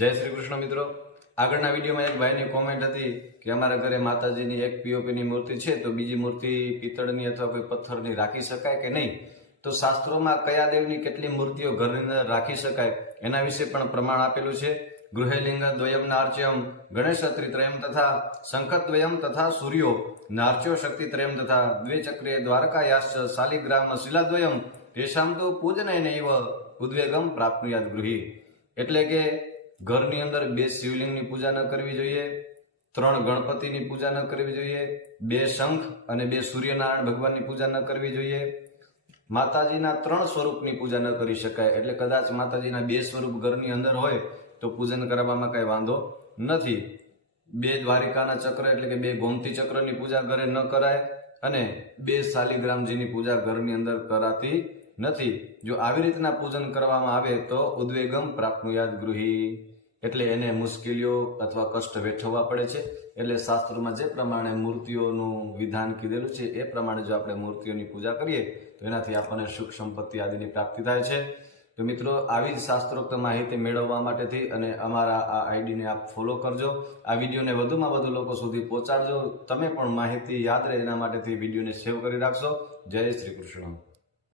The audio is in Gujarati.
જય શ્રી કૃષ્ણ મિત્રો। આગળના વિડીયોમાં એક ભાઈની કોમેન્ટ હતી કે અમારા ઘરે માતાજીની એક પીઓપીની મૂર્તિ છે તો બીજી મૂર્તિ પિત્તળની અથવા કોઈ પથ્થરની રાખી શકાય કે નહીં। તો શાસ્ત્રોમાં કયા દેવની કેટલી મૂર્તિઓ ઘરની અંદર રાખી શકાય એના વિશે પણ પ્રમાણ આપેલું છે। ગૃહેલિંગ દ્વયમ નાર્ચ્યમ ગણેશત્રિત્રયમ તથા શંખદ્વયમ તથા સૂર્યો નાર્ચ્યો શક્તિત્રયમ તથા દ્વિચક્રે દ્વારકાયાશ્ચ શાલિગ્રામ શિલાદ્વયમ તેષામ તો પૂજનૈનૈવ ઉદ્વેગમ પ્રાપ્નુયાત ગૃહી। એટલે કે ઘરની અંદર 2 શિવલિંગની પૂજા ન કરવી જોઈએ, 3 ગણપતિની પૂજા ન કરવી જોઈએ, 2 શંખ અને 2 સૂર્યનારાયણ ભગવાનની પૂજા ન કરવી જોઈએ। માતાજીના 3 સ્વરૂપની પૂજા ન કરી શકાય। એટલે કદાચ માતાજીના 2 સ્વરૂપ ઘરની અંદર હોય તો પૂજન કરવામાં કઈ વાંધો નથી। 2 દ્વારિકાના ચક્ર એટલે કે 2 ગોમતી ચક્રની પૂજા ઘરે ન કરાય અને 2 શાલિગ્રામજીની પૂજા ઘરની અંદર કરાતી નથી। જો આવી રીતના પૂજન કરવામાં આવે તો ઉદ્વેગમ પ્રાપ્નુયાત ગૃહી, એટલે એને મુશ્કેલીઓ અથવા કષ્ટ વેઠવવા પડે છે। એટલે શાસ્ત્રોમાં જે પ્રમાણે મૂર્તિઓનું વિધાન કીધેલું છે એ પ્રમાણે જો આપણે મૂર્તિઓની પૂજા કરીએ તો એનાથી આપણને સુખ સંપત્તિ આદિની પ્રાપ્તિ થાય છે। તો મિત્રો, આવી જ શાસ્ત્રોક્ત માહિતી મેળવવા માટેથી અને અમારા આ આઈડીને આપ ફોલો કરજો। આ વિડીયોને વધુમાં વધુ લોકો સુધી પહોંચાડજો। તમે પણ માહિતી યાદ રહે એના માટેથી વિડીયોને સેવ કરી રાખશો। જય શ્રી કૃષ્ણ।